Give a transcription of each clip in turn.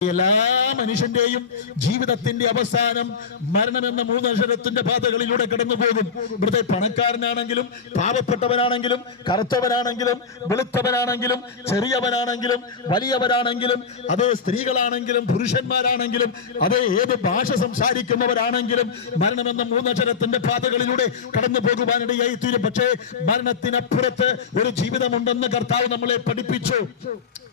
എല്ലാ മനുഷ്യന്റെയും ജീവിതത്തിന്റെ അവസാനം മരണമെന്ന മൂന്നക്ഷരത്തിന്റെ പാതകളിലൂടെ കടന്നു പോകും ഇവിടുത്തെ പണക്കാരനാണെങ്കിലും പാവപ്പെട്ടവനാണെങ്കിലും കറുത്തവനാണെങ്കിലും വെളുത്തവനാണെങ്കിലും ചെറിയവനാണെങ്കിലും വലിയവരാണെങ്കിലും അതേ സ്ത്രീകളാണെങ്കിലും പുരുഷന്മാരാണെങ്കിലും അതേ ഏത് ഭാഷ സംസാരിക്കുന്നവരാണെങ്കിലും മരണമെന്ന മൂന്നക്ഷരത്തിന്റെ പാതകളിലൂടെ കടന്നു പോകുവാനിടയായി തീരും. പക്ഷേ മരണത്തിനപ്പുറത്ത് ഒരു ജീവിതമുണ്ടെന്ന് കർത്താവ് നമ്മളെ പഠിപ്പിച്ചു.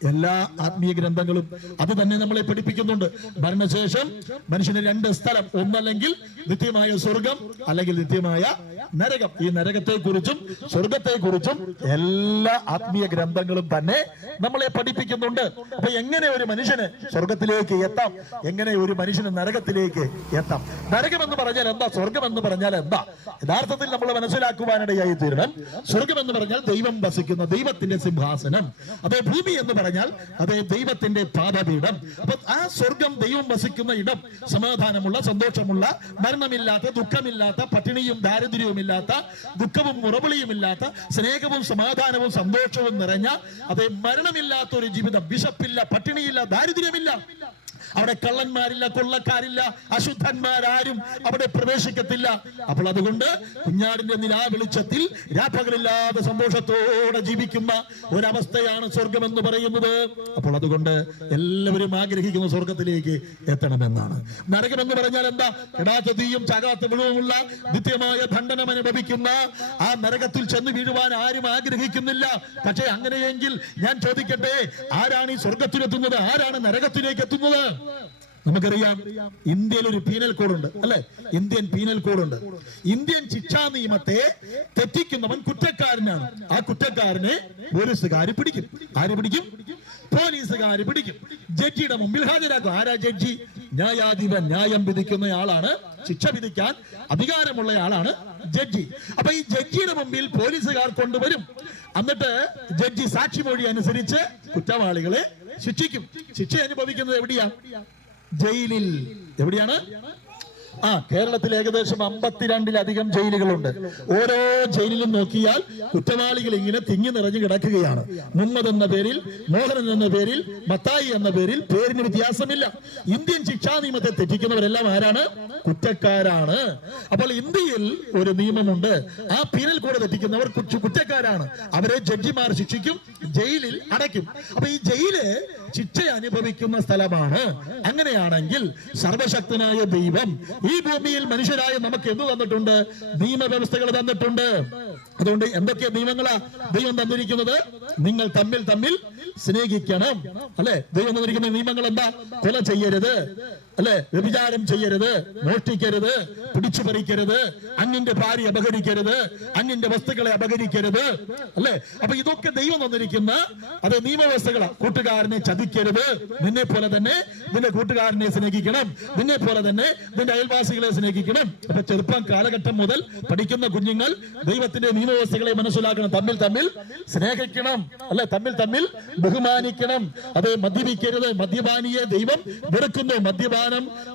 എല്ലാ ആത്മീയ ഗ്രന്ഥങ്ങളും അത് തന്നെ നമ്മളെ പഠിപ്പിക്കുന്നുണ്ട്. മരണശേഷം മനുഷ്യന് രണ്ട് സ്ഥലം. ഒന്നല്ലെങ്കിൽ നിത്യമായ സ്വർഗം അല്ലെങ്കിൽ നിത്യമായ നരകം. ഈ നരകത്തെ കുറിച്ചും സ്വർഗത്തെ കുറിച്ചും എല്ലാ ആത്മീയ ഗ്രന്ഥങ്ങളും തന്നെ നമ്മളെ പഠിപ്പിക്കുന്നുണ്ട്. അപ്പൊ എങ്ങനെ ഒരു മനുഷ്യന് സ്വർഗത്തിലേക്ക് എത്താം? എങ്ങനെ ഒരു മനുഷ്യന് നരകത്തിലേക്ക് എത്താം? നരകം എന്ന് പറഞ്ഞാൽ എന്താ? സ്വർഗം എന്ന് പറഞ്ഞാൽ എന്താ? യഥാർത്ഥത്തിൽ നമ്മൾ മനസ്സിലാക്കുവാനിടയായി തീരണം. സ്വർഗം എന്ന് പറഞ്ഞാൽ ദൈവം വസിക്കുന്ന ദൈവത്തിന്റെ സിംഹാസനം. അതേ ഭൂമി എന്ന് പറഞ്ഞാൽ അതേ ദൈവത്തിന്റെ പാദപീഠം. അപ്പൊ ആ സ്വർഗം ദൈവം വസിക്കുന്ന ഇടം സമാധാനമുള്ള സന്തോഷമുള്ള മരണമില്ലാത്ത ദുഃഖമില്ലാത്ത പട്ടിണിയും ദാരിദ്ര്യവുമില്ലാത്ത ദുഃഖവും മുറവിളിയുമില്ലാത്ത സ്നേഹവും സമാധാനവും സന്തോഷവും നിറഞ്ഞ അതേ മരണമില്ലാത്ത ഒരു ജീവിതം വിശപ്പില്ല പട്ടിണിയില്ല ദാരിദ്ര്യമില്ല. അവിടെ കള്ളന്മാരില്ല കൊള്ളക്കാരില്ല അശുദ്ധന്മാരാരും അവിടെ പ്രവേശിക്കത്തില്ല. അപ്പോൾ അതുകൊണ്ട് കുഞ്ഞാടിന്റെ നിലാ വെളിച്ചത്തിൽ രാപ്പകലില്ലാതെ സന്തോഷത്തോടെ ജീവിക്കുന്ന ഒരവസ്ഥയാണ് സ്വർഗം എന്ന് പറയുന്നത്. അപ്പോൾ അതുകൊണ്ട് എല്ലാവരും ആഗ്രഹിക്കുന്ന സ്വർഗത്തിലേക്ക് എത്തണമെന്നാണ്. നരകം എന്ന് പറഞ്ഞാൽ എന്താ? കെടാത്ത തീയും ചകാത്ത വിളവുമുള്ള നിത്യമായ ദണ്ഡനം അനുഭവിക്കുന്ന ആ നരകത്തിൽ ചെന്ന് വീഴുവാൻ ആരും ആഗ്രഹിക്കുന്നില്ല. പക്ഷേ അങ്ങനെയെങ്കിൽ ഞാൻ ചോദിക്കട്ടെ ആരാണ് ഈ സ്വർഗത്തിലെത്തുന്നത്? ആരാണ് നരകത്തിലേക്ക് എത്തുന്നത്? നമുക്കറിയാം ഇന്ത്യയിൽ ഒരു പീനൽ കോഡുണ്ട് അല്ലെ? ഇന്ത്യൻ പീനൽ കോഡുണ്ട് ഇന്ത്യൻ ശിക്ഷാ നിയമത്തെ തെറ്റിക്കുന്നവൻ കുറ്റക്കാരനാണ്. ആ കുറ്റക്കാരനെ പോലീസുകാര് പിടിക്കും. ആര് പിടിക്കും? പോലീസുകാര് പിടിക്കും. ജഡ്ജിയുടെ മുമ്പിൽ ഹാജരാക്കും. ആരാ ജഡ്ജി? ന്യായാധിപൻ ന്യായം വിധിക്കുന്ന ആളാണ് ശിക്ഷ വിധിക്കാൻ അധികാരമുള്ള ആളാണ് ജഡ്ജി. അപ്പൊ ഈ ജഡ്ജിയുടെ മുമ്പിൽ പോലീസുകാർ കൊണ്ടുവരും. എന്നിട്ട് ജഡ്ജി സാക്ഷിമൊഴി അനുസരിച്ച് കുറ്റവാളികളെ ശിക്ഷിക്കും. ശിക്ഷ അനുഭവിക്കുന്നത് എവിടെയാ? ജയിലിൽ. എവിടെയാണ്? ആ കേരളത്തിൽ ഏകദേശം അമ്പത്തിരണ്ടിലധികം ജയിലുകളുണ്ട്. ഓരോ ജയിലിലും നോക്കിയാൽ കുറ്റവാളികൾ ഇങ്ങനെ തിങ്ങി നിറഞ്ഞു കിടക്കുകയാണ്. മുഹമ്മദ് എന്ന പേരിൽ മോഹനൻ എന്ന പേരിൽ മത്തായി എന്ന പേരിൽ പേരിന് വ്യത്യാസമില്ല. ഇന്ത്യൻ ശിക്ഷാ നിയമത്തെ തെറ്റിക്കുന്നവരെല്ലാം ആരാണ്? കുറ്റക്കാരാണ്. അപ്പോൾ ഇന്ത്യയിൽ ഒരു നിയമമുണ്ട്. ആ പീനൽ കോഡ് തെറ്റിക്കുന്നവർ കുറ്റക്കാരാണ്. അവരെ ജഡ്ജിമാർ ശിക്ഷിക്കും ജയിലിൽ അടയ്ക്കും. അപ്പൊ ഈ ജയിൽ ശിക്ഷ അനുഭവിക്കുന്ന സ്ഥലമാണ്. അങ്ങനെയാണെങ്കിൽ സർവശക്തനായ ദൈവം ഈ ഭൂമിയിൽ മനുഷ്യരായ നമുക്ക് എന്ത് തന്നിട്ടുണ്ട്? നിയമവ്യവസ്ഥകൾ തന്നിട്ടുണ്ട്. അതുകൊണ്ട് എന്തൊക്കെ നിയമങ്ങളാ ദൈവം തന്നിരിക്കുന്നത്? നിങ്ങൾ തമ്മിൽ തമ്മിൽ സ്നേഹിക്കണം. അല്ലെ? ദൈവം തന്നിരിക്കുന്ന നിയമങ്ങൾ എന്താ കൊല ചെയ്യരുത്. അല്ലെ? വ്യഭിചാരം ചെയ്യരുത് മോഷ്ടിക്കരുത് പിടിച്ചു പറിക്കരുത് അന്യന്റെ ഭാര്യ അപഹരിക്കരുത് അന്യന്റെ വസ്തുക്കളെ അപഹരിക്കരുത് അല്ലെ? അപ്പൊ ഇതൊക്കെ ദൈവം തന്നിരിക്കുന്ന അത് നിയമവ്യവസ്ഥകള. കൂട്ടുകാരനെ ചതിക്കരുത് നിന്നെ പോലെ തന്നെ നിന്റെ കൂട്ടുകാരനെ സ്നേഹിക്കണം നിന്നെ പോലെ തന്നെ നിന്റെ അയൽവാസികളെ സ്നേഹിക്കണം. അപ്പൊ ചെറുപ്പം കാലഘട്ടം മുതൽ പഠിക്കുന്ന കുഞ്ഞുങ്ങൾ ദൈവത്തിന്റെ നിയമവ്യവസ്ഥകളെ മനസ്സിലാക്കണം തമ്മിൽ തമ്മിൽ സ്നേഹിക്കണം അല്ലെ? തമ്മിൽ തമ്മിൽ ബഹുമാനിക്കണം. അത് മദ്യപിക്കരുത് മദ്യപാനിയെ ദൈവം വെറുക്കുന്നു മദ്യപാനം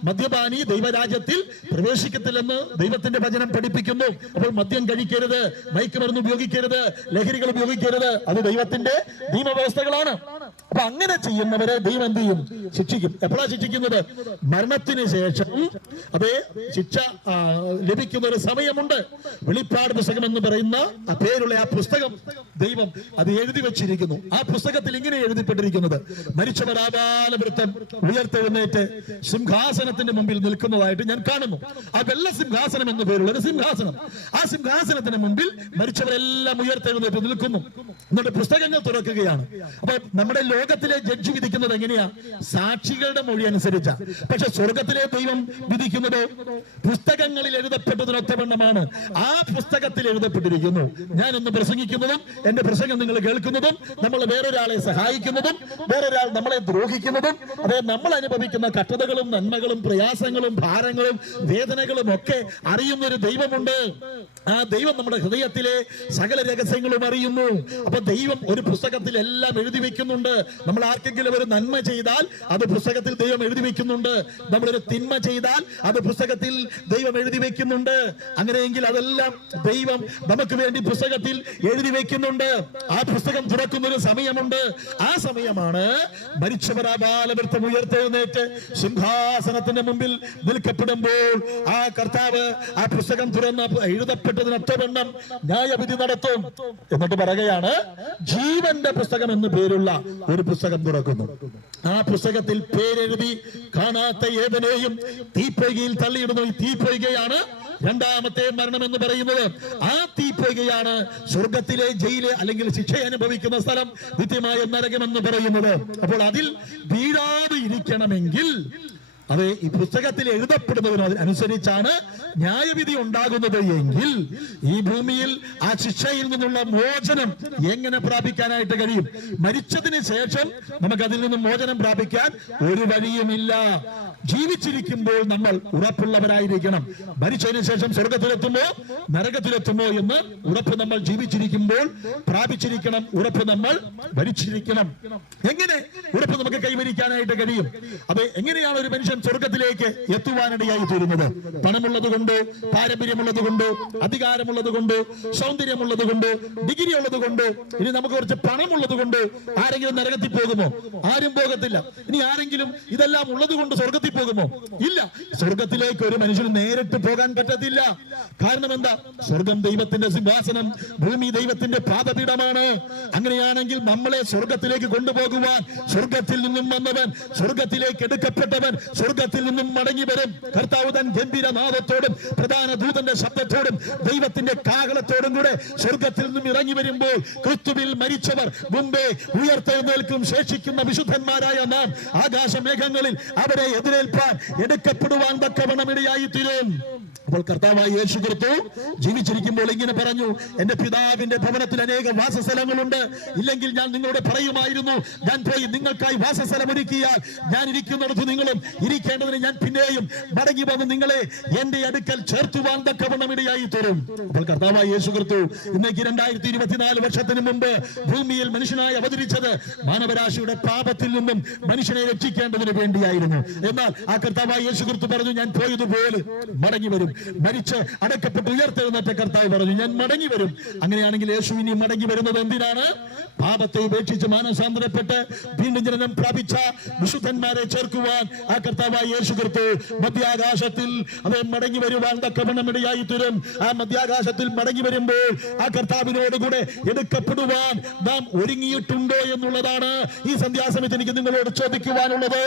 മദ്യപാനി ദൈവരാജ്യത്തിൽ പ്രവേശിക്കത്തില്ലെന്ന് ദൈവത്തിന്റെ വചനം പഠിപ്പിക്കുന്നു. അപ്പോൾ മദ്യം കഴിക്കരുത് മയക്കുമരുന്ന് ഉപയോഗിക്കരുത് ലഹരികൾ ഉപയോഗിക്കരുത്. അത് ദൈവത്തിന്റെ നിയമവ്യവസ്ഥകളാണ്. അപ്പൊ അങ്ങനെ ചെയ്യുന്നവരെ ദൈവം എന്ത് ചെയ്യും? ശിക്ഷിക്കും. എപ്പോഴാ ശിക്ഷിക്കുന്നത്? മരണത്തിന് ശേഷം. അതേ ശിക്ഷ ലഭിക്കുന്ന ഒരു സമയമുണ്ട്. വെളിപ്പാട് പുസ്തകം എന്ന് പറയുന്ന ആ പേരുള്ള ആ പുസ്തകം ദൈവം അത് എഴുതി വെച്ചിരിക്കുന്നു. ആ പുസ്തകത്തിൽ ഇങ്ങനെ എഴുതിപ്പെട്ടിരിക്കുന്നത്. മരിച്ചവരാകാല വൃത്തം ഉയർത്തെഴുന്നേറ്റ് സിംഹാസനത്തിന്റെ മുമ്പിൽ നിൽക്കുന്നതായിട്ട് ഞാൻ കാണുന്നു. ആ വെള്ള സിംഹാസനം എന്ന പേരുള്ള ഒരു സിംഹാസനം. ആ സിംഹാസനത്തിന് മുമ്പിൽ മരിച്ചവരെല്ലാം ഉയർത്തെഴുന്നേറ്റ് നിൽക്കുന്നു. എന്നിട്ട് പുസ്തകങ്ങൾ തുറക്കുകയാണ്. അപ്പൊ നമ്മുടെ ലോകത്തിലെ ജഡ്ജി വിധിക്കുന്നത് എങ്ങനെയാ? സാക്ഷികളുടെ മൊഴി അനുസരിച്ച. പക്ഷെ സ്വർഗത്തിലെ ദൈവം വിധിക്കുന്നത് പുസ്തകങ്ങളിൽ എഴുതപ്പെട്ടതിനൊത്തവണ്ണമാണ് ആ പുസ്തകത്തിൽ എഴുതപ്പെട്ടിരിക്കുന്നു. ഞാൻ ഇന്ന് പ്രസംഗിക്കുന്നതും എന്റെ പ്രസംഗം നിങ്ങൾ കേൾക്കുന്നതും നമ്മൾ വേറൊരാളെ സഹായിക്കുന്നതും വേറൊരാൾ നമ്മളെ ദ്രോഹിക്കുന്നതും അതായത് നമ്മൾ അനുഭവിക്കുന്ന കഷ്ടതകളും നന്മകളും പ്രയാസങ്ങളും ഭാരങ്ങളും വേദനകളും ഒക്കെ അറിയുന്ന ഒരു ദൈവമുണ്ട്. ആ ദൈവം നമ്മുടെ ഹൃദയത്തിലെ സകല രഹസ്യങ്ങളും അറിയുന്നു. അപ്പൊ ദൈവം ഒരു പുസ്തകത്തിൽ എല്ലാം എഴുതി വെക്കുന്നുണ്ട്. നമ്മൾ ആർക്കെങ്കിലും ഒരു നന്മ ചെയ്താൽ അത് പുസ്തകത്തിൽ ദൈവം എഴുതി വെക്കുന്നുണ്ട്. നമ്മളൊരു തിന്മ ചെയ്താൽ അത് പുസ്തകത്തിൽ ദൈവം എഴുതി വെക്കുന്നുണ്ട്. അങ്ങനെയെങ്കിൽ അതെല്ലാം ദൈവം നമുക്ക് വേണ്ടി പുസ്തകത്തിൽ എഴുതി വെക്കുന്നുണ്ട്. ആ പുസ്തകം തുറക്കുന്ന ഒരു സമയമുണ്ട്. ആ സമയമാണ് മരിച്ചവരാ ബാലവൃത്തം ഉയർത്തെഴുന്നേറ്റ് സിംഹാസനത്തിന്റെ മുമ്പിൽ നിൽക്കപ്പെടുമ്പോൾ ആ കർത്താവ് ആ പുസ്തകം തുറന്ന എഴുതപ്പെട്ടതിനൊത്തവണ്ണം ന്യായവിധി നടത്തും. എന്നിട്ട് പറയുകയാണ് ജീവന്റെ പുസ്തകം എന്ന് പേരുള്ള ഒരു പുസ്തകം തുറക്കുന്നു. ആ പുസ്തകത്തിൽ പേരെഴുതി കാണാത്ത ഏതനെയും തീപ്പൊയ്കയിൽ തള്ളിയിടുന്നു. ഈ തീപ്പൊയ്കയാണ് രണ്ടാമത്തെ മരണം എന്ന് പറയുന്നത്. ആ തീപ്പൊയ്കയാണ് സ്വർഗത്തിലെ ജയിൽ അല്ലെങ്കിൽ ശിക്ഷ അനുഭവിക്കുന്ന സ്ഥലം നിത്യമായ നരകം എന്ന് പറയുന്നത്. അപ്പോൾ അതിൽ വീഴാതെ ഇരിക്കണമെങ്കിൽ അത് ഈ പുസ്തകത്തിൽ എഴുതപ്പെടുന്നതിന് അനുസരിച്ചാണ് ന്യായവിധി ഉണ്ടാകുന്നത് എങ്കിൽ ഈ ഭൂമിയിൽ ആ ശിക്ഷയിൽ നിന്നുള്ള മോചനം എങ്ങനെ പ്രാപിക്കാനായിട്ട് കഴിയും? മരിച്ചതിന് ശേഷം നമുക്ക് അതിൽ നിന്നും മോചനം പ്രാപിക്കാൻ ഒരു വഴിയുമില്ല. ജീവിച്ചിരിക്കുമ്പോൾ നമ്മൾ ഉറപ്പുള്ളവരായിരിക്കണം. മരിച്ചതിന് ശേഷം സ്വർഗത്തിലെത്തുമോ? നരകത്തിലെത്തുമോ എന്ന് ഉറപ്പ് നമ്മൾ ജീവിച്ചിരിക്കുമ്പോൾ പ്രാപിച്ചിരിക്കണം. ഉറപ്പ് നമ്മൾ ഭരിച്ചിരിക്കണം എങ്ങനെ ഉറപ്പ് നമുക്ക് കൈവരിക്കാനായിട്ട് കഴിയും? അത് എങ്ങനെയാണ് ഒരു മനുഷ്യൻ സ്വർഗത്തിലേക്ക് എത്തുവാനിടയായി തീരുന്നത്. പണമുള്ളത് കൊണ്ട് പാരമ്പര്യമുള്ളത് കൊണ്ട് അധികാരമുള്ളത് കൊണ്ട് സൗന്ദര്യമുള്ളത് കൊണ്ട് ഡിഗ്രി ഉള്ളത് കൊണ്ട് ഇനി നമുക്ക് കുറച്ച് പണമുള്ളത് കൊണ്ട് ആരെങ്കിലും നരകത്തിൽ പോകുമോ? ആരും പോകത്തില്ല. ഇനി ആരെങ്കിലും ഇതെല്ലാം ഉള്ളത് കൊണ്ട് സ്വർഗത്തിൽ പോകുമോ? ഇല്ല. സ്വർഗത്തിലേക്ക് ഒരു മനുഷ്യന് നേരിട്ട് പോകാൻ പറ്റത്തില്ല. കാരണം എന്താ? സ്വർഗം ദൈവത്തിന്റെ സിംഹാസനം ഭൂമി ദൈവത്തിന്റെ പാദപീഠമാണ്. അങ്ങനെയാണെങ്കിൽ നമ്മളെ സ്വർഗത്തിലേക്ക് കൊണ്ടുപോകുവാൻ സ്വർഗത്തിൽ നിന്നും വന്നവൻ സ്വർഗത്തിലേക്ക് എടുക്കപ്പെട്ടവൻ സ്വർഗത്തിൽ നിന്നും മടങ്ങി വരും. കർത്താവ് തൻ ഗംഭീരനാഥത്തോടും പ്രധാന ദൂതന്റെ ശബ്ദത്തോടും ദൈവത്തിന്റെ കാകളത്തോടും കൂടെ സ്വർഗത്തിൽ നിന്നും ഇറങ്ങി വരുമ്പോൾ ക്രിസ്തുവിൽ മരിച്ചവർ മുമ്പേ ഉയർത്തെഴുന്നേൽക്കും ശേഷിക്കുന്ന വിശുദ്ധന്മാരായ നാം ആകാശമേഘങ്ങളിൽ അവരെ എതിരേൽപ്പാൻ എടുക്കപ്പെടുവാൻ തക്കവണ്ണം തീരും അപ്പോൾ കർത്താവായി യേശു കൊടുത്തു ജീവിച്ചിരിക്കുമ്പോൾ ഇങ്ങനെ പറഞ്ഞു എന്റെ പിതാവിന്റെ ഭവനത്തിൽ അനേക വാസസ്ഥലങ്ങളുണ്ട്. ഇല്ലെങ്കിൽ ഞാൻ നിങ്ങളോട് പറയുമായിരുന്നു ഞാൻ പോയി നിങ്ങൾക്കായി വാസസ്ഥലം ഒരുക്കിയാൽ ഞാൻ ഇരിക്കുന്നിടത്ത് നിങ്ങളും ഇരിക്കേണ്ടതിന് ഞാൻ പിന്നെയും മടങ്ങി വന്ന് നിങ്ങളെ എന്റെ അടുക്കൽ ചേർത്തു തക്കവണ്ണം ഇടയായി തരും. അപ്പോൾ കർത്താവായി യേശു കൊടുത്തു ഇന്നേക്ക് രണ്ടായിരത്തി ഇരുപത്തിനാല് വർഷത്തിന് മുമ്പ് ഭൂമിയിൽ മനുഷ്യനായി അവതരിച്ചത് മാനവരാശിയുടെ പാപത്തിൽ നിന്നും മനുഷ്യനെ രക്ഷിക്കേണ്ടതിന് വേണ്ടിയായിരുന്നു. എന്നാൽ ആ കർത്താവായി യേശു കൊടുത്തു പറഞ്ഞു ഞാൻ പോയതുപോലെ മടങ്ങി വരും. മരിച്ച് അടക്കപ്പെട്ട് ഉയർത്തെഴുന്നേറ്റ കർത്താവ് പറഞ്ഞു ഞാൻ മടങ്ങി വരും. അങ്ങനെയാണെങ്കിൽ യേശു ഇനി മടങ്ങി വരുന്നത് എന്തിനാണ്? പാപത്തെ ഉപേക്ഷിച്ച് മാനസാന്തരപ്പെട്ട് വീണ്ടും ജനനം പ്രാപിച്ച വിശുദ്ധന്മാരെ ചേർക്കുവാൻ ആ കർത്താവായ യേശു കൃത്യു മധ്യാകാശത്തിൽ അവൻ മടങ്ങി വരുവാൻ തക്കവണ്ണമിടയായി തരും ആ മധ്യാകാശത്തിൽ മടങ്ങി വരുമ്പോൾ ആ കർത്താവിനോടുകൂടെ എടുക്കപ്പെടുവാൻ നാം ഒരുങ്ങിയിട്ടുണ്ടോ എന്നുള്ളതാണ് ഈ സന്ധ്യാസമയത്ത് എനിക്ക് നിങ്ങളോട് ചോദിക്കുവാനുള്ളത്.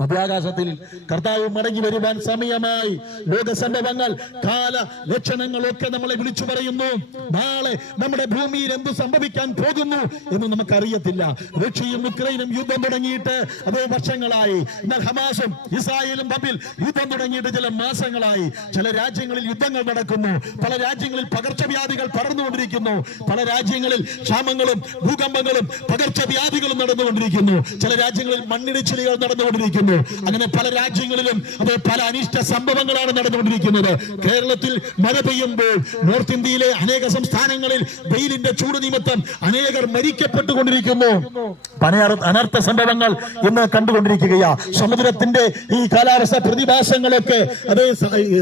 മധ്യാകാശത്തിൽ കർത്താവ് മടങ്ങി വരുവാൻ സമയമായി. ലോക സംഭവങ്ങൾ കാല ലക്ഷണങ്ങളൊക്കെ നമ്മളെ വിളിച്ചു പറയുന്നു. നാളെ നമ്മുടെ ഭൂമിയിൽ എന്ത് സംഭവിക്കാൻ പോകുന്നു എന്ന് നമുക്കറിയത്തില്ല. റഷ്യയും ഉക്രൈനും യുദ്ധം തുടങ്ങിയിട്ട് അതേ വർഷങ്ങളായി. ഹമാസും ഇസ്രായേലും തമ്മിൽ യുദ്ധം തുടങ്ങിയിട്ട് ചില മാസങ്ങളായി. ചില രാജ്യങ്ങളിൽ യുദ്ധങ്ങൾ നടക്കുന്നു. പല രാജ്യങ്ങളിൽ പകർച്ചവ്യാധികൾ പടർന്നുകൊണ്ടിരിക്കുന്നു. പല രാജ്യങ്ങളിൽ ക്ഷാമങ്ങളും ഭൂകമ്പങ്ങളും പകർച്ചവ്യാധികളും നടന്നുകൊണ്ടിരിക്കുന്നു. ചില രാജ്യങ്ങളിൽ മണ്ണിടിച്ചിലുകൾ നടന്നുകൊണ്ടിരിക്കുന്നു. അങ്ങനെ പല രാജ്യങ്ങളിലും അത് പല അനിഷ്ട സംഭവങ്ങളാണ് നടന്നുകൊണ്ടിരിക്കുന്നത്. കേരളത്തിൽ മഴ പെയ്യുമ്പോൾ നോർത്ത് ഇന്ത്യയിലെ അനേക സംസ്ഥാനങ്ങളിൽ വെയിലിന്റെ ചൂട് നിമിത്തം അനേകർ മരിക്കപ്പെട്ടുകൊണ്ടിരിക്കുന്നു. പല അനർത്ഥ സംഭവങ്ങൾ ഇന്ന് കണ്ടുകൊണ്ടിരിക്കുകയാ. സമുദ്രത്തിന്റെ ഈ കാലാവസ്ഥ പ്രതിഭാസങ്ങളൊക്കെ അത്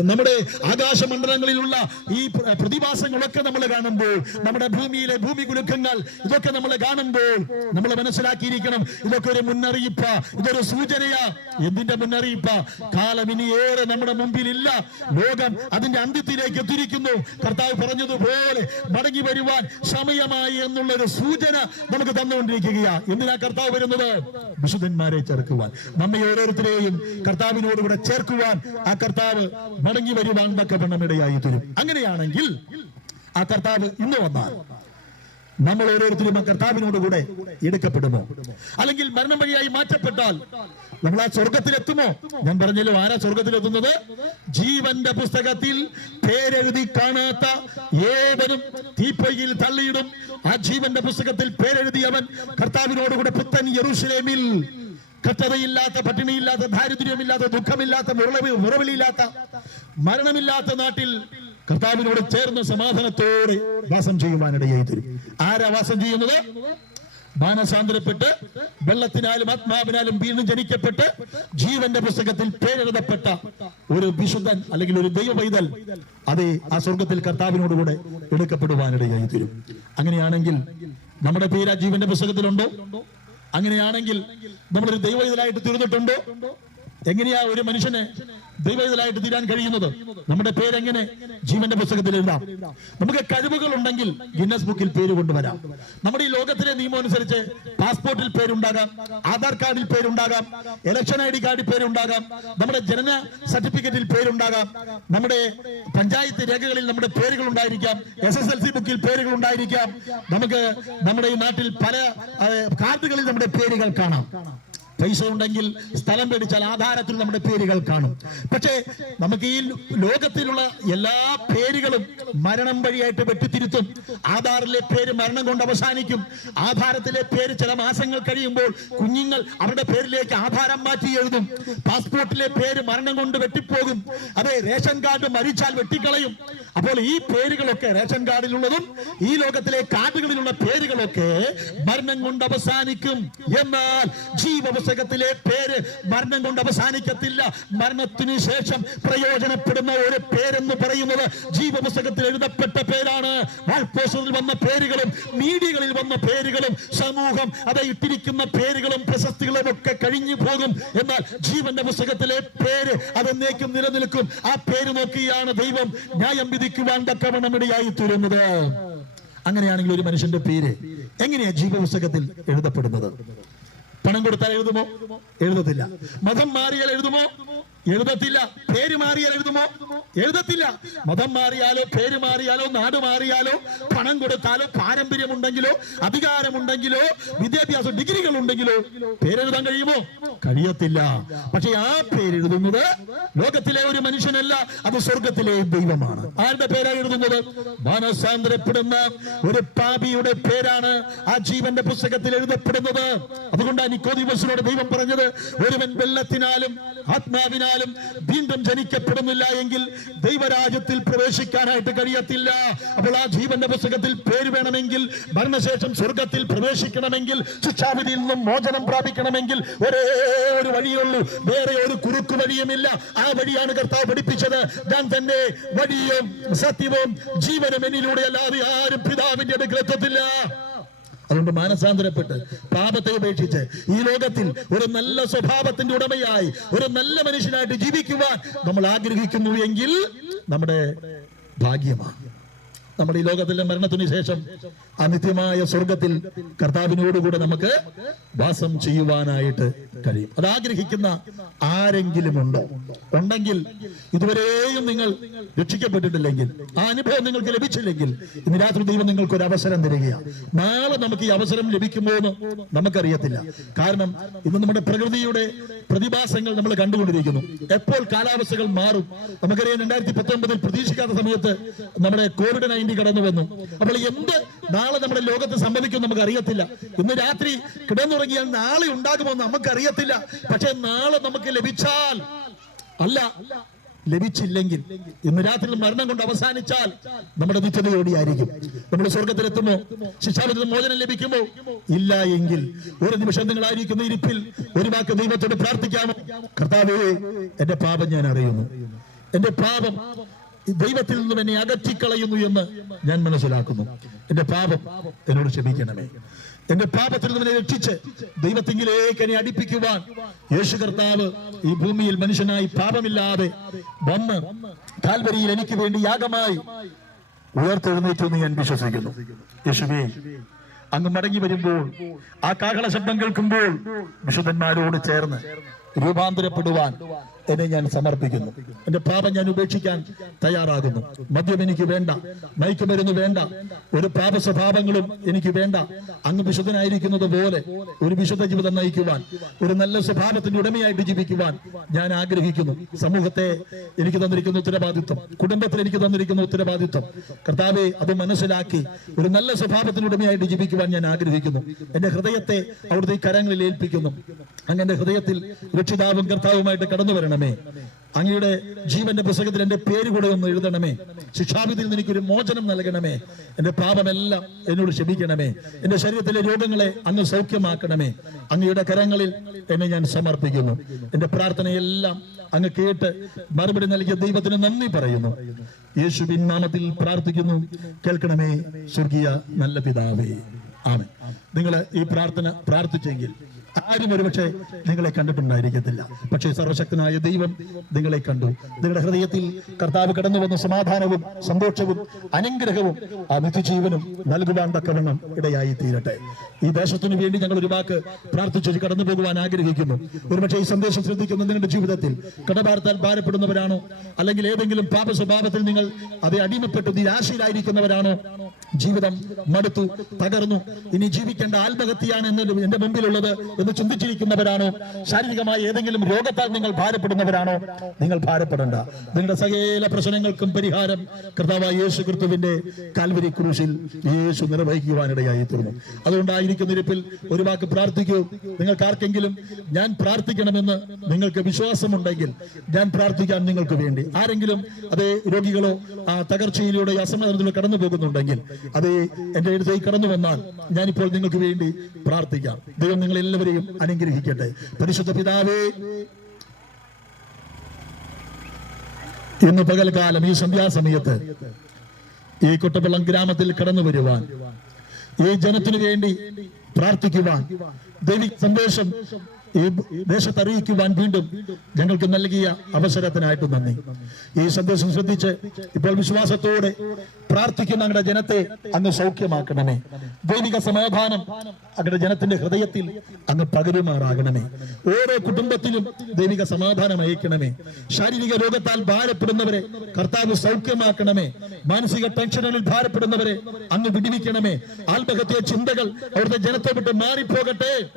നമ്മുടെ ആകാശമണ്ഡലങ്ങളിലുള്ള ഈ പ്ര- പ്രതിഭാസങ്ങളൊക്കെ നമ്മൾ കാണുമ്പോൾ നമ്മുടെ ഭൂമിയിലെ ഭൂമി കുലുക്കങ്ങൾ ഇതൊക്കെ നമ്മൾ കാണുമ്പോൾ നമ്മൾ മനസ്സിലാക്കിയിരിക്കണം. ഇതൊക്കെ ഒരു മുന്നറിയിപ്പ ഇതൊരു സൂചനയാ. എന്തിന്റെ മുന്നറിയിപ്പ? കാലം ഇനി ഏറെ നമ്മുടെ മുമ്പിൽ ഇല്ല ലോകം അതിന്റെ അന്ത്യത്തിലേക്ക് എത്തിരിക്കുന്നു കർത്താവ് പറഞ്ഞതുപോലെ മടങ്ങി വരുവാൻ സമയമായി എന്നുള്ള ഒരു സൂചന നമുക്ക് തന്നുകൊണ്ടിരിക്കുകയാണ് എന്തിനാ കർത്താവ് വരുന്നത്? വിശുദ്ധന്മാരെ ചേർക്കുവാൻ. നമ്മെ ഓരോരുത്തരെയും കർത്താവിനോട് കർത്താവിനോടുകൂടെ ചേർക്കുവാൻ ആ കർത്താവ് മടങ്ങി വരുവാൻ തക്കവണ്ണം ഇടയായി തരും. അങ്ങനെയാണെങ്കിൽ ആ കർത്താവ് ഇന്ന് വന്നാൽ നമ്മൾ ഓരോരുത്തരും ആ കർത്താവിനോട് കൂടെ എടുക്കപ്പെടുമോ? അല്ലെങ്കിൽ മരണം വഴിയായി മാറ്റപ്പെട്ടാൽ നമ്മൾ ആ സ്വർഗത്തിലെത്തുമോ ഞാൻ പറഞ്ഞല്ലോ ആരാ സ്വർഗത്തിലെത്തുന്നത് ജീവന്റെ പുസ്തകത്തിൽ പേരെഴുതി കാണാത്ത ഏവനും തീപ്പൊയ്യിൽ തള്ളിയിടും. ആ ജീവന്റെ പുസ്തകത്തിൽ പേരെഴുതി അവൻ കർത്താവിനോടുകൂടെ പുത്തൻ യറുഷലേമിൽ കഷ്ടതയില്ലാത്ത പട്ടിണിയില്ലാത്ത ദാരിദ്ര്യമില്ലാത്ത ദുഃഖമില്ലാത്ത മുറവിലില്ലാത്ത മരണമില്ലാത്ത നാട്ടിൽ കർത്താവിനോട് ചേർന്ന് സമാധാനത്തോടെ വാസം ചെയ്യുവാനിടയായി തരും ആരാ വാസം ചെയ്യുന്നത്? മാനസാന്തരപ്പെട്ട് വെള്ളത്തിനാലും ആത്മാവിനാലും വീണ്ടും ജനിക്കപ്പെട്ട് ജീവന്റെ പുസ്തകത്തിൽ പേരെഴുതപ്പെട്ട ഒരു വിശുദ്ധൻ അല്ലെങ്കിൽ ഒരു ദൈവ പൈതൽ അത് ആ സ്വർഗത്തിൽ കർത്താവിനോടുകൂടെ എടുക്കപ്പെടുവാനിടയായി തീരും അങ്ങനെയാണെങ്കിൽ നമ്മുടെ പേര് ആ ജീവന്റെ പുസ്തകത്തിലുണ്ടോ? അങ്ങനെയാണെങ്കിൽ നമ്മളൊരു ദൈവ പൈതലായിട്ട് തീർന്നിട്ടുണ്ടോ? എങ്ങനെയാ ഒരു മനുഷ്യന് ദൈവത്തിലായിട്ട് തീരാൻ കഴിയുന്നത്? നമ്മുടെ പേരെങ്ങനെ? ജീവന്റെ പുസ്തകത്തിൽ എഴുതാം. നമുക്ക് കഴിവുകൾ ഉണ്ടെങ്കിൽ ഗിന്നസ് ബുക്കിൽ പേര് കൊണ്ടുവരാം. നമ്മുടെ ഈ ലോകത്തിലെ നിയമം അനുസരിച്ച് പാസ്പോർട്ടിൽ പേരുണ്ടാകാം ആധാർ കാർഡിൽ പേരുണ്ടാകാം ഇലക്ഷൻ ഐ ഡി കാർഡിൽ പേരുണ്ടാകാം നമ്മുടെ ജനന സർട്ടിഫിക്കറ്റിൽ പേരുണ്ടാകാം നമ്മുടെ പഞ്ചായത്ത് രേഖകളിൽ നമ്മുടെ പേരുകൾ ഉണ്ടായിരിക്കാം എസ് എസ് എൽ സി ബുക്കിൽ പേരുകൾ ഉണ്ടായിരിക്കാം നമുക്ക് നമ്മുടെ ഈ നാട്ടിൽ പല കാർഡുകളിൽ നമ്മുടെ പേരുകൾ കാണാം. പൈസ ഉണ്ടെങ്കിൽ സ്ഥലം മേടിച്ചാൽ ആധാരത്തിൽ നമ്മുടെ പേരുകൾ കാണും. പക്ഷേ നമുക്ക് ഈ ലോകത്തിലുള്ള എല്ലാ പേരുകളും മരണം വഴിയായിട്ട് വെട്ടിത്തിരുത്തും. ആധാറിലെ പേര് മരണം കൊണ്ട് അവസാനിക്കും. ആധാരത്തിലെ പേര് ചില മാസങ്ങൾ കഴിയുമ്പോൾ കുഞ്ഞുങ്ങൾ അവരുടെ പേരിലേക്ക് ആധാരം മാറ്റി എഴുതും. പാസ്പോർട്ടിലെ പേര് മരണം കൊണ്ട് വെട്ടിപ്പോകും. അതെ റേഷൻ കാർഡ് മരിച്ചാൽ വെട്ടിക്കളയും. അപ്പോൾ ഈ പേരുകളൊക്കെ റേഷൻ കാർഡിലുള്ളതും ഈ ലോകത്തിലെ കാർഡുകളിലുള്ള പേരുകളൊക്കെ മരണം കൊണ്ട് അവസാനിക്കും. എന്നാൽ ജീവപുസ്തകത്തിലെ പേര് മരണം കൊണ്ട് അവസാനിക്കത്തില്ല. മരണത്തിന് ശേഷം പ്രയോജനപ്പെടുന്ന ഒരു പേരെന്ന് പറയുന്നത് ജീവപുസ്തകത്തിൽ എഴുതപ്പെട്ട പേരാണ്. വന്ന പേരുകളും മീഡിയകളിൽ വന്ന പേരുകളും സമൂഹം അത് ഇട്ടിരിക്കുന്ന പേരുകളും പ്രശസ്തികളും ഒക്കെ കഴിഞ്ഞു പോകും. എന്നാൽ ജീവന്റെ പുസ്തകത്തിലെ പേര് അതെന്നേക്കും നിലനിൽക്കും. ആ പേര് നോക്കിയാണ് ദൈവം ന്യായം വിധിക്കുവാൻ തക്കവണ്ണം ഇടയായി തീരുന്നത്. അങ്ങനെയാണെങ്കിൽ ഒരു മനുഷ്യന്റെ പേര് എങ്ങനെയാ ജീവപുസ്തകത്തിൽ എഴുതപ്പെടുന്നത്? പണം കൊടുത്താൽ എഴുതുമോ? എഴുതത്തില്ല. മതം മാറിയാൽ എഴുതുമോ? എഴുതത്തില്ല. പേര് മാറിയാൽ എഴുതുമോ? എഴുതത്തില്ല. മതം മാറിയാലോ പേര് മാറിയാലോ നാട് മാറിയാലോ പണം കൊടുത്താലോ പാരമ്പര്യമുണ്ടെങ്കിലോ അധികാരമുണ്ടെങ്കിലോ വിദ്യാഭ്യാസ ഡിഗ്രികൾ ഉണ്ടെങ്കിലോ പേരെഴുതാൻ കഴിയുമോ? കഴിയത്തില്ല. പക്ഷെ ആ പേര് എഴുതുന്നത് ലോകത്തിലെ ഒരു മനുഷ്യനല്ല അത് സ്വർഗത്തിലെ ദൈവമാണ്. ആരുടെ പേരാണ് എഴുതുന്നത്? മാനസാന്തരപ്പെടുന്ന ഒരു പാപിയുടെ പേരാണ് ആ ജീവന്റെ പുസ്തകത്തിൽ എഴുതപ്പെടുന്നത്. അതുകൊണ്ടാണ് നിക്കോദിമസിനോട് ദൈവം പറഞ്ഞത് ഒരുവൻ വെള്ളത്തിനാലും ആത്മാവിനാലും വീണ്ടും ജനിക്കപ്പെടുന്നില്ല എങ്കിൽ ദൈവരാജ്യത്തിൽ പ്രവേശിക്കാനായിട്ട് കഴിയത്തില്ല. അപ്പോൾ ആ ജീവന്റെ പുസ്തകത്തിൽ പേര് വേണമെങ്കിൽ മരണശേഷം സ്വർഗത്തിൽ പ്രവേശിക്കണമെങ്കിൽ ശിക്ഷാവിധിയിൽ നിന്നും മോചനം പ്രാപിക്കണമെങ്കിൽ ഒരേ ഒരു വഴിയുള്ളൂ. വേറെ ഒരു കുറുക്ക് വഴിയുമില്ല. ആ വഴിയാണ് കർത്താവ് പഠിപ്പിച്ചത്. ഞാൻ തന്റെ വഴിയും സത്യവും ജീവനും എന്നിലൂടെ അല്ലാതെ ആരും പിതാവിന്റെ അടുക്കലെത്തത്തില്ല അതുകൊണ്ട് മാനസാന്തരപ്പെട്ട് പാപത്തെ ഉപേക്ഷിച്ച് ഈ ലോകത്തിൽ ഒരു നല്ല സ്വഭാവത്തിന്റെ ഉടമയായി ഒരു നല്ല മനുഷ്യനായിട്ട് ജീവിക്കുവാൻ നമ്മൾ ആഗ്രഹിക്കുന്നു എങ്കിൽ നമ്മുടെ ഭാഗ്യമാണ്. നമ്മുടെ ഈ ലോകത്തിലെ മരണത്തിന് ശേഷം അനിത്യമായ നിത്യമായ സ്വർഗത്തിൽ കർത്താവിനോടുകൂടെ നമുക്ക് വാസം ചെയ്യുവാനായിട്ട് കഴിയും. അത് ആഗ്രഹിക്കുന്ന ആരെങ്കിലും ഉണ്ടോ ഉണ്ടെങ്കിൽ ഇതുവരെയും നിങ്ങൾ രക്ഷിക്കപ്പെട്ടിട്ടില്ലെങ്കിൽ ആ അനുഭവം നിങ്ങൾക്ക് ലഭിച്ചില്ലെങ്കിൽ ഇന്ന് രാത്രി ദൈവം നിങ്ങൾക്ക് ഒരു അവസരം തരികയാണ്. നാളെ നമുക്ക് ഈ അവസരം ലഭിക്കുമോ എന്ന് നമുക്കറിയത്തില്ല. കാരണം ഇന്ന് നമ്മുടെ പ്രകൃതിയുടെ പ്രതിഭാസങ്ങൾ നമ്മൾ കണ്ടുകൊണ്ടിരിക്കുന്നു. എപ്പോൾ കാലാവസ്ഥകൾ മാറും? നമുക്കറിയാം രണ്ടായിരത്തി പത്തൊമ്പതിൽ പ്രതീക്ഷിക്കാത്ത സമയത്ത് നമ്മുടെ കോവിഡ് കടന്നു വന്നു അപ്പോൾ എന്ത് നാളെ നമ്മുടെ ലോകത്ത് സംഭവിക്കും നമുക്ക് അറിയത്തില്ല ഇന്ന് രാത്രി കിടന്നുറങ്ങിയാൽ നാളെ ഉണ്ടാകുമോ നമുക്കറിയത്തില്ല. പക്ഷെ നാളെ നമുക്ക് ലഭിച്ചാൽ അല്ല ലഭിച്ചില്ലെങ്കിൽ ഇന്ന് രാത്രി മരണം കൊണ്ട് അവസാനിച്ചാൽ നമ്മുടെ നിത്യതയോടെയായിരിക്കും. നമ്മുടെ സ്വർഗത്തിലെത്തുമോ ശിക്ഷാപത്തിന് മോചനം ലഭിക്കുമോ? ഇല്ല എങ്കിൽ ഒരു നിമിഷം നിങ്ങൾ ആയിരിക്കുന്ന ഇരിപ്പിൽ ഒരു വാക്ക് ദൈവത്തോട് പ്രാർത്ഥിക്കാമോ? കർത്താവേ എന്റെ പാപം ഞാൻ അറിയുന്നു. എന്റെ പാപം ദൈവത്തിൽ നിന്നും എന്നെ അകറ്റിക്കളയുന്നു എന്ന് ഞാൻ മനസ്സിലാക്കുന്നു. എന്റെ പാപം എന്നോട് ക്ഷമിക്കണമേ. എന്റെ പാപത്തിൽ നിന്നും എന്നെ രക്ഷിച്ച് ദൈവത്തിങ്കിലേക്ക് എന്നെ അടിപ്പിക്കുവാൻ യേശു കർത്താവ് ഈ ഭൂമിയിൽ മനുഷ്യനായി പാപമില്ലാതെ വന്ന് കാൽവരിയിൽ എനിക്ക് വേണ്ടി യാഗമായി ഉയർത്തെഴുന്നേറ്റു എന്ന് ഞാൻ വിശ്വസിക്കുന്നു. യേശുവേ അങ്ങ് മടങ്ങി വരുമ്പോൾ ആ കാഹള ശബ്ദം കേൾക്കുമ്പോൾ വിശുദ്ധന്മാരോട് ചേർന്ന് രൂപാന്തരപ്പെടുവാൻ എന്നെ ഞാൻ സമർപ്പിക്കുന്നു. എന്റെ പാപം ഞാൻ ഉപേക്ഷിക്കാൻ തയ്യാറാകുന്നു. മദ്യം എനിക്ക് വേണ്ട. മയക്കുമരുന്ന് വേണ്ട. ഒരു പാപ സ്വഭാവങ്ങളും എനിക്ക് വേണ്ട. അങ്ങ് വിശുദ്ധനായിരിക്കുന്നത് പോലെ ഒരു വിശുദ്ധ ജീവിതം നയിക്കുവാൻ ഒരു നല്ല സ്വഭാവത്തിന്റെ ഉടമയായിട്ട് ജീവിക്കുവാൻ ഞാൻ ആഗ്രഹിക്കുന്നു. സമൂഹത്തെ എനിക്ക് തന്നിരിക്കുന്ന ഉത്തരവാദിത്വം കുടുംബത്തിൽ എനിക്ക് തന്നിരിക്കുന്ന ഉത്തരവാദിത്വം കർത്താവെ അത് മനസ്സിലാക്കി ഒരു നല്ല സ്വഭാവത്തിന്റെ ഉടമയായിട്ട് ജീവിക്കുവാൻ ഞാൻ ആഗ്രഹിക്കുന്നു. എന്റെ ഹൃദയത്തെ അവിടുത്തെ ഈ കരങ്ങളിൽ ഏൽപ്പിക്കുന്നു. അങ്ങനെ ഹൃദയത്തിൽ രക്ഷിതാവും കർത്താവുമായിട്ട് കടന്നു വരണമേ അങ്ങയുടെ ജീവന്റെ പുസ്തകത്തിൽ എന്റെ പേര് കൂടെ ഒന്ന് എഴുതണമേ. ശിക്ഷാവിധിയിൽ നിന്ന് എനിക്കൊരു മോചനം നൽകണമേ. എന്റെ പാപമെല്ലാം എന്നോട് ക്ഷമിക്കണമേ. എന്റെ ശരീരത്തിലെ രോഗങ്ങളെ അങ്ങ് സൗഖ്യമാക്കണമേ. അങ്ങയുടെ കരങ്ങളിൽ എന്നെ ഞാൻ സമർപ്പിക്കുന്നു. എന്റെ പ്രാർത്ഥനയെല്ലാം അങ്ങ് കേട്ട് മറുപടി നൽകിയ ദൈവത്തിന് നന്ദി പറയുന്നു. യേശുവിൻ നാമത്തിൽ പ്രാർത്ഥിക്കുന്നു. കേൾക്കണമേ സ്വർഗീയ നല്ല പിതാവേ. ആമേ നിങ്ങൾ ഈ പ്രാർത്ഥന പ്രാർത്ഥിച്ചെങ്കിൽ ആരും ഒരുപക്ഷെ നിങ്ങളെ കണ്ടിട്ടുണ്ടായിരിക്കത്തില്ല. പക്ഷേ സർവശക്തനായ ദൈവം നിങ്ങളെ കണ്ടു. നിങ്ങളുടെ ഹൃദയത്തിൽ കർത്താവ് കടന്നു വന്ന സമാധാനവും സന്തോഷവും അനുഗ്രഹവും ആ നിത്യജീവനും നൽകുവാൻ തക്കവണ്ണം ഇടയായി തീരട്ടെ ഈ ദേശത്തിനു വേണ്ടി ഞങ്ങൾ ഒരു വാക്ക് പ്രാർത്ഥിച്ചു കടന്നു പോകുവാൻ ആഗ്രഹിക്കുന്നു. ഒരുപക്ഷെ ഈ സന്ദേശം ശ്രദ്ധിക്കുന്ന നിങ്ങളുടെ ജീവിതത്തിൽ കടഭാരത്താൽ ഭാരപ്പെടുന്നവരാണോ? അല്ലെങ്കിൽ ഏതെങ്കിലും പാപ സ്വഭാവത്തിൽ നിങ്ങൾ അതേ അടിമപ്പെട്ടു നിരാശയിലായിരിക്കുന്നവരാണോ? ജീവിതം മടുത്തു തകർന്നു. ഇനി ജീവിക്കേണ്ട ആത്മഹത്യയാണ് എന്ന് എന്റെ മുമ്പിലുള്ളത് എന്ന് ചിന്തിച്ചിരിക്കുന്നവരാണോ? ശാരീരികമായി ഏതെങ്കിലും രോഗത്താൽ നിങ്ങൾ ഭാരപ്പെടുന്നവരാണോ? നിങ്ങൾ ഭാരപ്പെടേണ്ട. നിങ്ങളുടെ സകല പ്രശ്നങ്ങൾക്കും പരിഹാരം കർത്താവായ യേശു ക്രിസ്തുവിന്റെ കാൽവരി ക്രൂശിൽ യേശു നിർവഹിക്കുവാനിടയായി തീർന്നു അതുകൊണ്ടായിരിക്കുന്ന ഇരിപ്പിൽ ഒരു വാക്ക് പ്രാർത്ഥിക്കൂ. നിങ്ങൾക്ക് ആർക്കെങ്കിലും ഞാൻ പ്രാർത്ഥിക്കണമെന്ന് നിങ്ങൾക്ക് വിശ്വാസമുണ്ടെങ്കിൽ ഞാൻ പ്രാർത്ഥിക്കാൻ നിങ്ങൾക്ക് വേണ്ടി. ആരെങ്കിലും അതേ രോഗികളോ ആ തകർച്ചയിലൂടെ അസമാധാനത്തിലൂടെ കടന്നു പോകുന്നുണ്ടെങ്കിൽ അത് എന്റെ അടുത്തേക്ക് കടന്നു വന്നാൽ ഞാനിപ്പോൾ നിങ്ങൾക്ക് വേണ്ടി പ്രാർത്ഥിക്കാം. ദൈവം നിങ്ങൾ എല്ലാവരെയും അനുഗ്രഹിക്കട്ടെ. പരിശുദ്ധ പിതാവേ ഇന്ന് പകൽക്കാലം ഈ സന്ധ്യാസമയത്ത് ഈ കുട്ടപ്പള്ളം ഗ്രാമത്തിൽ കടന്നു വരുവാൻ ഈ ജനത്തിനു വേണ്ടി പ്രാർത്ഥിക്കുവാൻ ദൈവിക സന്ദേശം ഈ ദേശത്ത് അറിയിക്കുവാൻ വീണ്ടും ഞങ്ങൾക്ക് നൽകിയ അവസരത്തിനായിട്ട് നന്ദി. ഈ സന്ദേശം ശ്രദ്ധിച്ച് ഇപ്പോൾ വിശ്വാസത്തോടെ പ്രാർത്ഥിക്കുന്ന ഞങ്ങളുടെ ജനത്തെ അങ്ങ് സൗഖ്യമാക്കണമേ. ദൈവിക സമാധാനം അങ്ങയുടെ ജനത്തിന്റെ ഹൃദയത്തിൽ അങ്ങ് പകരുമാറാകണമേ. ഓരോ കുടുംബത്തിലും ദൈവിക സമാധാനം അയക്കണമേ. ശാരീരിക രോഗത്താൽ ഭാരപ്പെടുന്നവരെ കർത്താവ് സൗഖ്യമാക്കണമേ. മാനസിക ടെൻഷനുകളിൽ ഭാരപ്പെടുന്നവരെ അങ്ങ് വിടിവിക്കണമേ. ആത്മഹത്യ ചിന്തകൾ അവരുടെ ജനത്തെ വിട്ട് മാറിപ്പോകട്ടെ.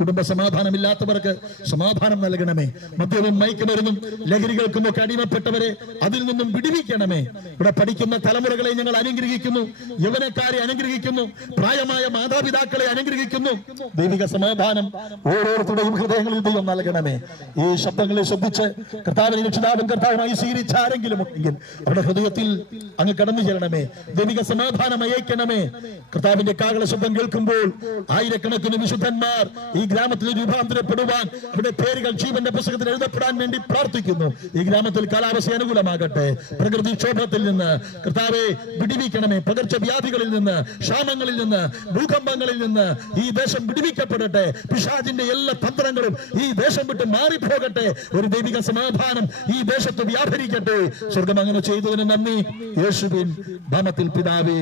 കുടുംബ സമാധാനമില്ലാത്തവർക്ക് സമാധാനം നൽകണമേ. മദ്യവും മയക്കുമരുന്നും ലഹരികൾക്കും ഒക്കെ അടിമപ്പെട്ടവരെ അതിൽ നിന്നും വിടുവിക്കണമേ. ഇവിടെ പഠിക്കുന്ന തലമുറകളെ ഞങ്ങൾ അനുഗ്രഹിക്കുന്നു. യൗവനക്കാരെ അനുഗ്രഹിക്കുന്നു. പ്രായമായ മാതാപിതാക്കളെ അനുഗ്രഹിക്കുന്നു. ദൈവിക സമാധാനം ഓരോരുത്തരുടെയും ഹൃദയങ്ങളിൽ ദൈവം നൽകണമേ. ഈ ശബ്ദങ്ങളെ ശ്രദ്ധിച്ച് കർത്താവിനെ രക്ഷിതാവും കർത്താവുമായി സ്വീകരിച്ച ആരെങ്കിലും ഉണ്ടെങ്കിൽ അവരുടെ ഹൃദയത്തിൽ അങ്ങ് കടന്നു ചെല്ലണമേ. ദൈവിക സമാധാനം അയക്കണമേ. കർത്താവിന്റെ കാകള ശബ്ദം കേൾക്കുമ്പോൾ ആയിരക്കണക്കിന് വിശുദ്ധന്മാർ ഈ ഗ്രാമത്തിൽ രൂപാന്തരപ്പെടുവാൻ ഇവിടെ പേരുകൾ ജീവന്റെ പുസ്തകത്തിൽ എഴുതപ്പെടാൻ വേണ്ടി പ്രാർത്ഥിക്കുന്നു. ഈ ഗ്രാമത്തിൽ കാലാവസ്ഥ അനുകൂലമാകട്ടെ. പ്രകൃതി ക്ഷോഭത്തിൽ നിന്ന് കർത്താവെ വിടിവിക്കണമേ. പകർച്ചവ്യാധികളിൽ നിന്ന് ക്ഷാമങ്ങളിൽ നിന്ന് ഭൂകമ്പങ്ങളിൽ നിന്ന് ഈ ദേശം വിടിവിക്കപ്പെടട്ടെ. പിശാജിന്റെ എല്ലാ തന്ത്രങ്ങളും ഈ ദേശം വിട്ട് മാറിപ്പോകട്ടെ. ഒരു ദൈവിക സമാധാനം ഈ ദേശത്ത് വ്യാപരിക്കട്ടെ. സ്വർഗം അങ്ങനെ ചെയ്തതിന് നന്ദി. യേശുവിൻ ഭമത്തിൽ പിതാവേ